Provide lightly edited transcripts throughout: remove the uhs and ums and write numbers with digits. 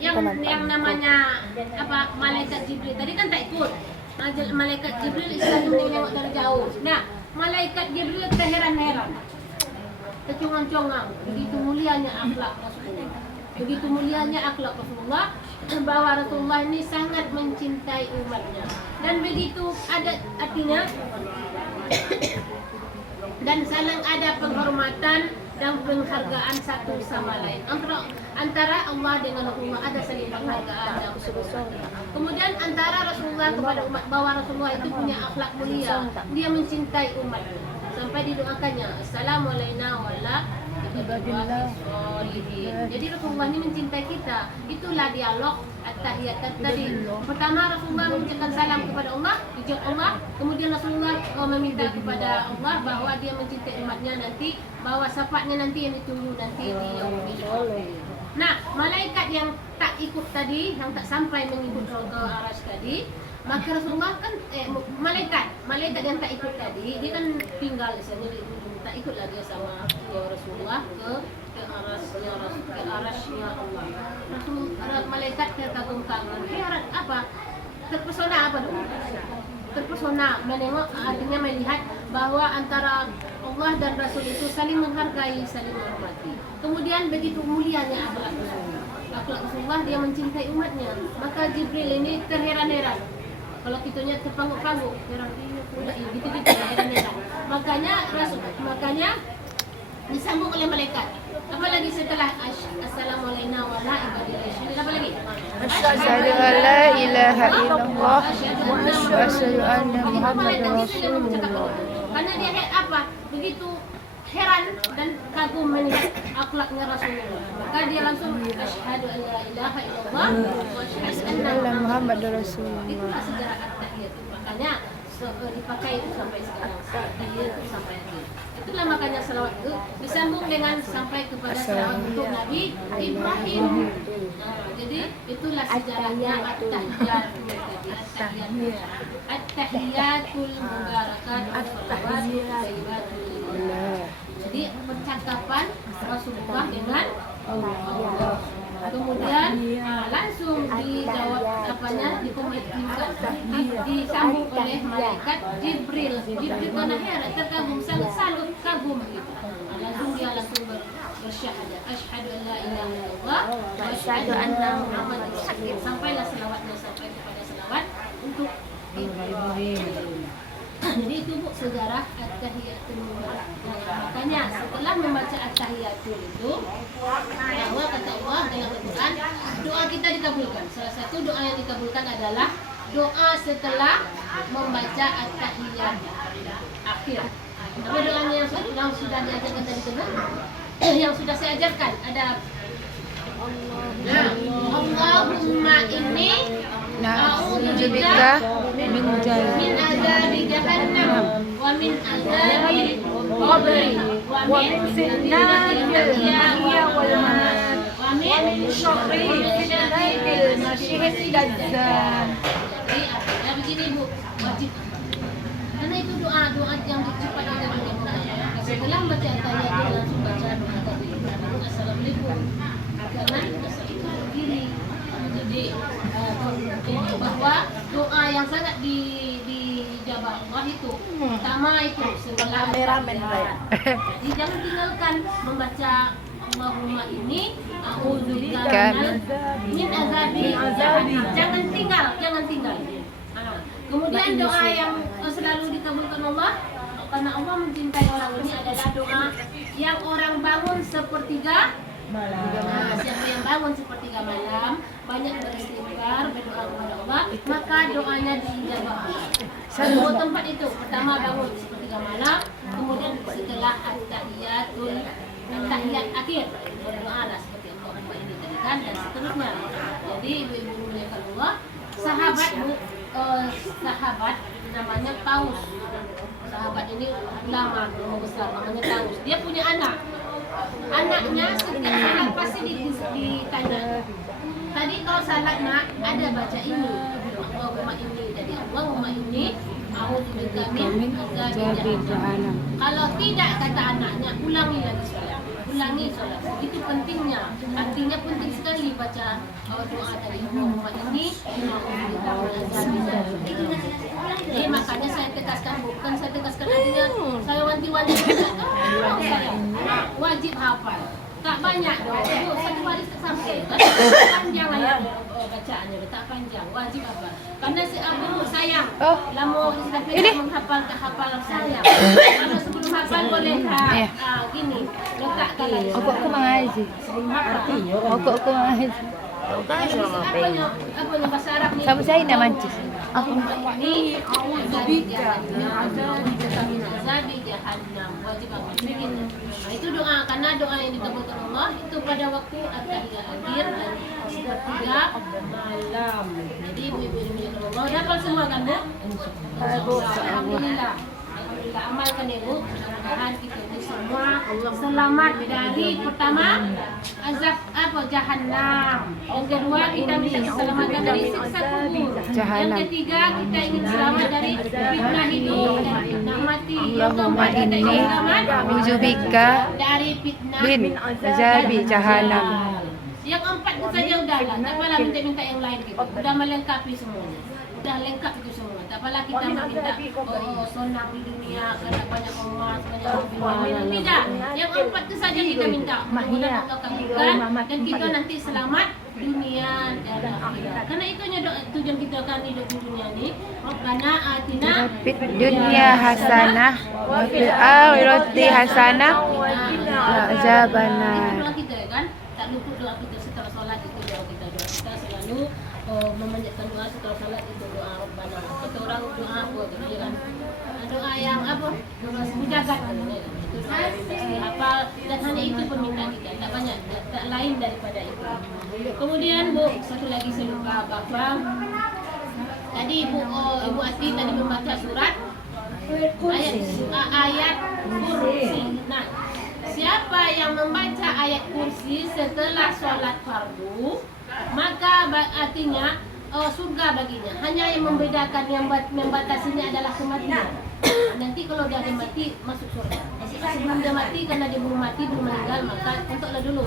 yang namanya apa malaikat Jibril tadi kan tak ikut. Malaikat Jibril selalu menengok dari jauh. Nah, malaikat Jibril terheran-heran, tercungang-cungang. Begitu mulianya akhlak Rasulullah. Begitu mulianya akhlak Rasulullah, bahwa Rasulullah ini sangat mencintai umatnya. Dan begitu ada artinya dan saling ada penghormatan dan penghargaan satu sama lain. Antara Allah dengan Rasulullah ada saling penghargaan dan penghormatan. Kemudian antara Rasulullah kepada umat, bahwa Rasulullah itu punya akhlak mulia, dia mencintai umatnya. Sampai didoakannya, Assalamualaikum warahmatullahi wabarakatuh. Jadi Rasulullah ini mencintai kita. Itulah dialog at-tahiyat tadi. Pertama Rasulullah mengucapkan salam kepada Allah, dijawab Allah. Kemudian Rasulullah meminta kepada Allah bahwa dia mencintai umatnya nanti, bahwa syafaatnya nanti yang ditunggu nanti di yaumil akhir. Nah, malaikat yang tak ikut tadi, yang tak sampai mengikut ke Arasy tadi, maka Rasulullah kan malaikat yang tak ikut tadi, dia kan tinggal di sana, tak ikutlah dia sama Rasulullah ke Arasy-nya Allah. Rasulullah malaikat terkagum-kagum. Heran apa? Terpesona apa dong? Terpesona menengok, artinya melihat bahwa antara Allah dan Rasul itu saling menghargai, saling menghormati. Kemudian begitu mulianya akhlak Rasulullah. Akhlak Rasulullah, dia mencintai umatnya. Maka Jibril ini terheran-heran. Kalau kitanya terpangguk-pangguk, heran gitu-gitu heran-heran. Makanya disambung oleh malaikat. Apalagi setelah Assalamualaikum warahmatullahi wabarakatuh. Apa lagi? Asyhadu an la ilaha illallah wa asyhadu anna Muhammadar Rasulullah. Karena dia apa? Begitu heran dan kagum melihat akhlaknya Rasulullah. Maka dia langsung asyhadu an la ilaha illallah wa asyhadu anna Muhammadar Rasulullah. Itulah sejarah at-tahiyat. Makanya dipakai itu sampai sekarang. At-tahiyat sampai akhir. Itulah makanya selawat itu disambung dengan sampai kepada selawat untuk Nabi Ibrahim. Jadi itulah sejarahnya at-tahiyatul at-tahiyatul mubarakat at-tahiyyatul. Jadi percakapan Rasulullah dengan Allah. Kemudian langsung dijawab disambung oleh malaikat Jibril. Jibril karena heran, terkagum, sangat salut, kagum gitu. Langsung dia bersyahadat, asyhadu an la ilaha illallah wa asyhadu anna Muhammadar Rasulullah. Sampailah selawatnya sampai kepada selawat untuk Ibrahim. Jadi itu Bu sejarah at-tahiyatul mubarak. Makanya setelah membaca at-tahiyatul itu, bahwa kata Allah dalam Al-Quran, doa kita dikabulkan. Salah satu doa yang dikabulkan adalah doa setelah membaca at-tahiyat akhir. Apa doanya yang sudah diajarkan tadi itu? Yang sudah saya ajarkan ada Allahumma inni A'udzubika min azabi jahannam wa min azabi qabri wa min fitnatil mahya wal mamat wa min syarri fitnatil masiihid dajjal. Jadi artinya begini Bu, wajib. Karena itu doa yang cepat kita baca. Setelah baca at-tahiyat langsung baca doa tadi. Assalamualaikum. Karena berdiri. Jadi bahwa doa yang sangat dijabah Allah itu pertama itu setelah jadi jangan tinggalkan membaca Allahumma ini a'udzubika min azabi. Jangan tinggal. Kemudian doa yang selalu dikabulkan Allah karena Allah mencintai orang ini adalah doa yang orang bangun sepertiga malam. Siapa yang bangun sepertiga malam, banyak beristighfar, berdoa kepada Allah, maka doanya diijabah. Dua tempat itu, pertama bangun sepertiga malam, kemudian setelah at-tahiyat akhir berdoa lah seperti Allahumma ini tadi kan, dan seterusnya. Jadi ibu-ibu muliakan Allah, sahabat namanya Taus. Sahabat ini ulama besar, namanya Taus. Dia punya anaknya setiap salat pasti ditanya, tadi kalau salat nak ada baca ini Allahumma ini, jadi Allahumma ini a'udzubika min azabi jahannam. Kalau tidak kata anaknya, ulangi lagi salat. ulangi solat. Itu pentingnya. Artinya penting sekali baca doa dari Muhammad ini. Makanya saya tegaskan, bukan saya tegaskan artinya saya wanti-wanti saya wajib hafal. Tak banyak dong. Satu baris sampai kan panjang ayat bacaannya, tak panjang. Wajib apa? Karena si Abu sayang. Lama sudah menghafal tak hafal sayang. Kalau sebelum hafal boleh gini. Letakkan lagi. Aku mengaji. Sebelum hafal. Aku mengaji. Apanya bahasa Arab ni? Sama saya nak mancis. Aku Ini auzubika min azabi jahannam. Wajib apa? Begitu. Nah, itu doa, karena doa yang dikabulkan Allah itu pada waktu at-tahiyat akhir dan sepertiga malam. Jadi ibu-ibu Allah dapat semua kan, Bu? Alhamdulillah. Alhamdulillah, amalkan ibu. Mudah-mudahan kita ini semua selamat dari pertama azab jahannam. Yang kedua kita minta keselamatan dari siksa kubur. Yang ketiga kita ingin selamat dari fitnah hidup dan fitnah mati. Yang keempat kita ingin selamat dari fitnah bin azabi jahannam. Yang keempat itu saja udahlah, tak apalah minta-minta yang lain gitu. Sudah melengkapi semuanya. Sudah lengkap itu semua. Tak apalah kita meminta sonang di dunia, kena banyak emas, banyak mobil. Tidak. Yang keempat itu saja kita minta. Mudah-mudahan Allah kabulkan dan kita nanti selamat dunia dan akhirat. Karena itunya tujuan kita akan hidup di dunia ini. Rabbana atina fid dunya hasanah wa fil akhirati hasanah wa qina azabannar. Doa kita kan, tak lupa doa kita setelah solat itu doa kita selalu memanjatkan doa setelah salat itu doa Rabbana. Kata orang doa apa tu kan? Doa yang apa? Doa semujagat kan. Itu doa yang mesti hafal dan hanya itu permintaan kita. Tak banyak, tak lain daripada itu. Kemudian Bu, satu lagi saya lupa apa? Tadi Ibu Ati tadi membaca surat ayat kursi. Nah, siapa yang membaca ayat kursi setelah sholat fardu, maka artinya surga baginya. Hanya yang membedakan, yang membatasinya adalah kematian. Nanti kalau dia ada mati masuk surga. Sebelum dia mati, karena dia belum mati, belum meninggal, maka untuklah dulu.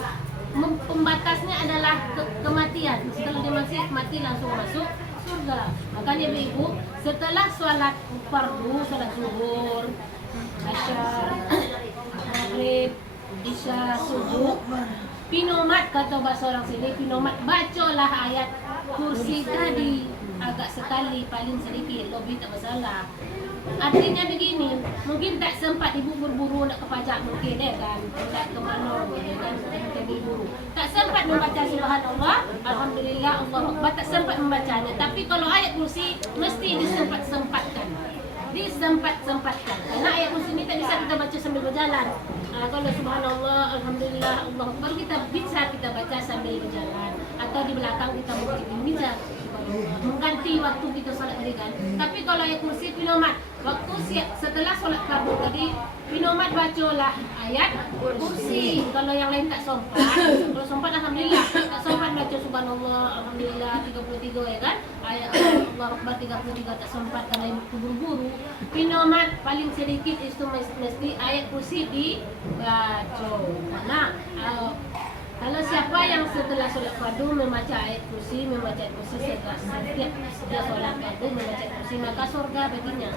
Pembatasnya adalah kematian. Kalau dia masih mati langsung masuk surga. Makanya ibu, setelah sholat fardu, sholat zuhur, asyar, maghrib, isya, subuh, pinomat, kata bahasa orang sini, pinomat, bacalah ayat kursi tadi agak sekali, paling sedikit, lebih tak masalah. Artinya begini, mungkin tak sempat ibu berburu nak ke pajak mungkin kan, tak ke mana kan, kita berburu. Tak sempat membaca subhanallah, alhamdulillah, Allahu akbar, tak sempat membacanya. Tapi kalau ayat kursi mesti disempat-sempatkan. Disempatkan. Karena ayat kursi ini tak bisa kita baca sambil berjalan. Kalau subhanallah, alhamdulillah, Allahu akbar kita baca sambil berjalan, atau di belakang kita bisa mengganti waktu kita solat tadi kan. Tapi kalau ayat kursi pinomat, waktu setelah solat fardu tadi pinomat bacalah ayat kursi. Kalau yang lain tak sempat, kalau sempat alhamdulillah, tak sempat baca subhanallah, alhamdulillah 33 ya kan. Ayat Allahu akbar 33 tak sempat karena ibu buru-buru. Pinomat paling sedikit itu mesti ayat kursi dibaca. Nah, kalau siapa yang setelah solat fardu membaca ayat kursi setelah setiap solat fardu membaca ayat kursi, maka surga baginya.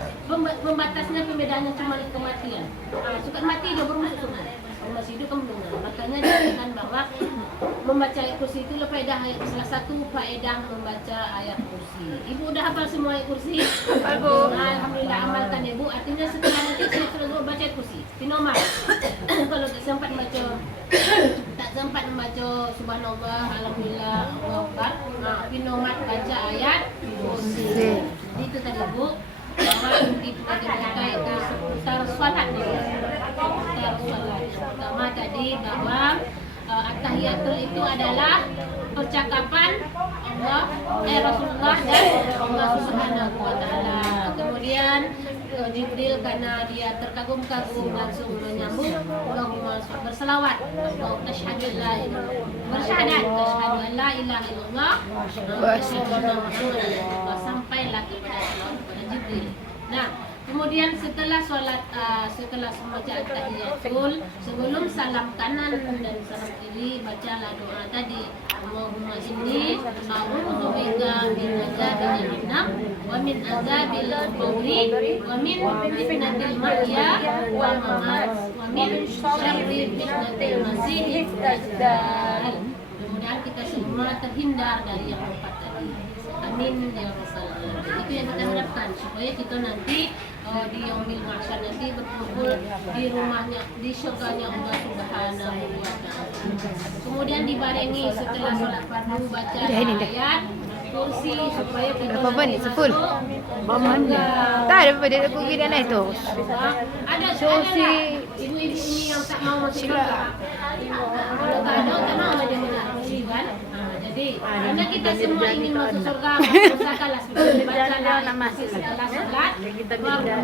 Pembatasnya, pembedaannya cuma kematian. Suka mati dia baru masuk surga. Kalau masih hidup kan belum. Makanya dikatakan bahwa membaca ayat kursi itu faedah ayat, salah satu faedah membaca ayat kursi. Ibu udah hafal semua ayat kursi? Hafal Bu. Alhamdulillah, amalkan ibu. Artinya setelah nanti saya sudah baca ayat kursi. Pinomat. Kalau tak sempat membaca subhanallah, alhamdulillah, Allahu akbar, pinomat baca ayat kursi. Jadi itu tadi Bu, bahwa itu tadi mereka itu seputar salat nih. Seputar salat. Yang pertama tadi bahwa at-tahiyatul itu adalah percakapan Rasulullah dan Allah Subhanahu wa taala. Kemudian Jibril karena dia terkagum-kagum langsung menyambut Allahumma berselawat, asyhadu la ilaha bersyahadat asyhadu an la ilaha illallah wa asyhadu anna Muhammadan rasulullah, sampailah kepada Jibril. Nah, Kemudian setelah setelah membaca tahiyatul, sebelum salam kanan dan salam kiri, bacalah doa tadi. Allahumma inni a'udzu bika min azabil jahannam wa min azabil qabri wa min fitnatil mahya wal mamat wa min syarri fitnatil masiihid dajjal. Mudah-mudahan kita semua terhindar dari yang empat tadi. Amin ya rabbal alamin. Itu yang kita harapkan supaya kita nanti di yaumil mahsyar nanti berkumpul di rumahnya, di surganya Allah Subhanahu wa taala. Kemudian dibarengi setelah sholat fardu baca ayat kursi supaya kita Berapa menit? 10? surga. Tak ada apa dia aku pergi dan naik tu. Ada Kursi. ibu-ibu ini yang tak mau masuk surga. Kalau tak ada, tak mau dia mengaji kan? Jadi, karena kita semua ingin masuk surga, usahakanlah seperti bacalah setelah sholat fardu. Ibu-ibu yang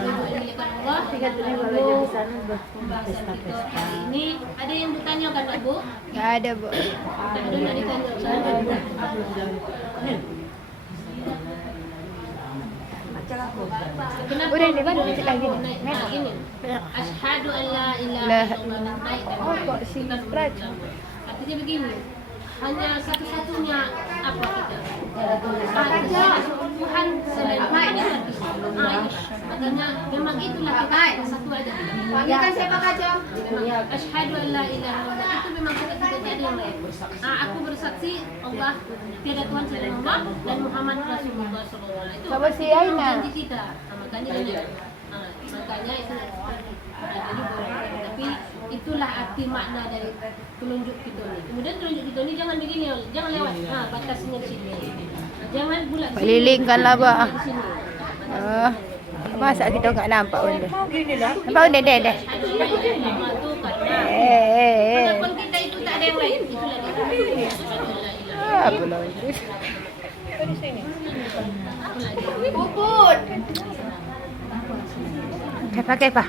dimuliakan Allah, dulu pembahasan kita hari ini. Ada yang bertanyakan Pak Bu? Tak ada, Bu. Tak ada nak ditanyakan. Kenapa? Udah ni, mana kecil lagi ni? Gini. Asyhadu an la ilaha illallah. Oh, kok sini stretch? Artinya begini. Hanya satu-satunya apa kita? Tuhan selain Tuhan. Makanya memang itulah kita satu aja. Panggilkan siapa Kacau? Asyhadu an la ilaha illallah itu memang kita tidak ada yang lain. Aku bersaksi Allah tiada Tuhan selain Allah dan Muhammad Rasulullah sallallahu alaihi wasallam. Sama si Aina. Janji kita. Makanya ini. Makanya itu jadi boleh. Tapi itulah arti makna dari telunjuk kita ni. Kemudian telunjuk kita ni jangan begini, jangan lewat. Batasnya di sini. Jangan bulat. Palilingkanlah, Ba. Di sini. Masa kita tak nampak benda. Nampak benda dah. Aduh, itu karena Eh. walaupun kita itu tak ada yang lain, itulah dia. Apa lah itu? Puput. Pakai apa?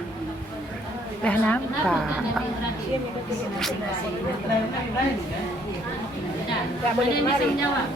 Dah nampak. Ada yang bisa menjawab?